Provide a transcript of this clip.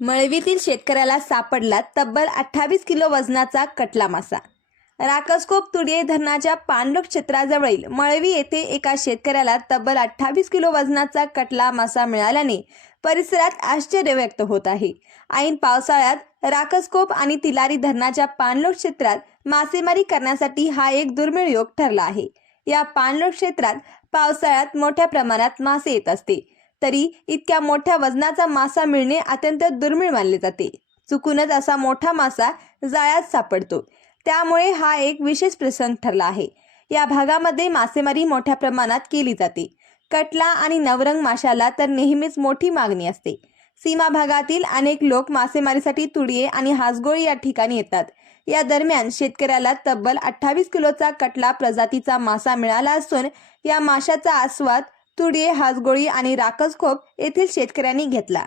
मळवीतील शेतकऱ्याला सापडला तब्बल 28 किलो वजनाचा कटला मासा। राकसकोप तुडिये धरणाच्या पाणलोट क्षेत्राजवळील मळवी येथे एका शेतकऱ्याला तब्बल 28 किलो वजनाचा कटला मासा मिळाल्याने परिसरात आश्चर्य व्यक्त होत आहे। ऐन पावसाळ्यात राकसकोप आणि तिलारी धरणाच्या पाणलोट क्षेत्रात मासेमारी करण्यासाठी हा एक दुर्मिळ योग ठरला आहे। या पाणलोट क्षेत्रात पावसाळ्यात मोठ्या प्रमाणात मासे येत असते, तरी इतक्या मोठ्या वजनाचा मासा मिळणे अत्यंत दुर्मिळ मानले जाते। चुकूनच असा मोठा मासा जाळ्यात सापडतो, त्यामुळे हा एक विशेष प्रसंग ठरला आहे। या भागामध्ये मासेमारी मोठ्या प्रमाणात केली जाते। कटला आणि नवरंग माशाला तर नेहमीच मोठी मागणी असते। सीमा भागातील अनेक लोक मासेमारीसाठी तुडिये आणि हासगोळी या ठिकाणी येतात। या दरम्यान शेतकऱ्याला तब्बल 28 किलोचा कटला प्रजातीचा मासा मिळाला असून या माशाचा आस्वाद तुडिये, हासगोळी आणि राकसकोप येथील शेतकऱ्यांनी घेतला।